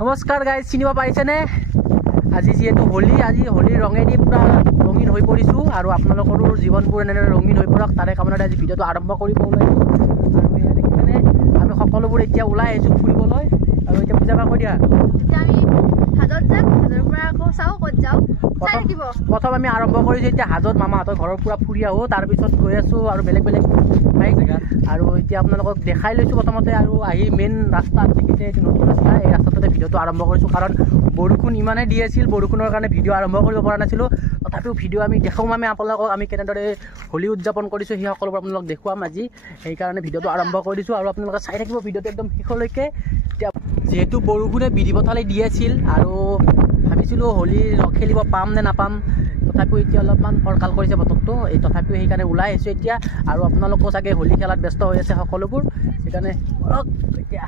নমস্কাৰ গাইজ, চিনিব পাৰিছেনে? আজি যিহেতু হোলী, আজি হোলীৰ ৰঙেদি পূৰা ৰঙীন হৈ পৰিছোঁ আৰু আপোনালোকৰো জীৱনবোৰ এনেদৰে ৰঙীন হৈ পৰক তাৰে কামনাতে আজি ভিডিঅ'টো আৰম্ভ কৰিব ওলাইছোঁ। আৰু এয়া দেখিছেনে, আমি সকলোবোৰ এতিয়া ওলাই আহিছোঁ ফুৰিবলৈ। আৰু এতিয়া পূজা কৰি দিয়া, এতিয়া আমি হাজত যাম, হাজৰ পৰা আকৌ চাওঁ ক'ত যাওঁ। প্ৰথম আমি আৰম্ভ কৰিছোঁ এতিয়া হাজত মামাহঁতৰ ঘৰৰ পৰা ফুৰি আহোঁ, তাৰপিছত গৈ আছোঁ আৰু বেলেগ বেলেগ ঠাইত। আৰু এতিয়া আপোনালোকক দেখাই লৈছোঁ প্ৰথমতে, আৰু আহি মেইন ৰাস্তাত দেখিছে এইটো নতুন ৰাস্তা, এই ৰাস্তাটোতে ভিডিঅ'টো আৰম্ভ কৰিছোঁ। কাৰণ বৰষুণ ইমানেই দি আছিল, বৰষুণৰ কাৰণে ভিডিঅ' আৰম্ভ কৰিব পৰা নাছিলোঁ। তথাপিও ভিডিঅ' আমি দেখাম, আপোনালোকক আমি কেনেদৰে হোলী উদযাপন কৰিছোঁ সেই সকলোবোৰ আপোনালোকক দেখুৱাম আজি। সেইকাৰণে ভিডিঅ'টো আৰম্ভ কৰি দিছোঁ আৰু আপোনালোকে চাই থাকিব ভিডিঅ'টো একদম শেষলৈকে। এতিয়া যিহেতু বৰষুণে বিধি পথালি দি আছিল আৰু ভাবিছিলোঁ হোলী খেলিব পাম নে নাপাম, তথাপিও এতিয়া অলপমান ফৰকাল কৰিছে বতৰটো, তথাপিও সেইকাৰণে ওলাই আহিছোঁ এতিয়া। আৰু আপোনালোকো চাগে হোলী খেলাত ব্যস্ত হৈ আছে সকলোবোৰ, সেইকাৰণে এতিয়া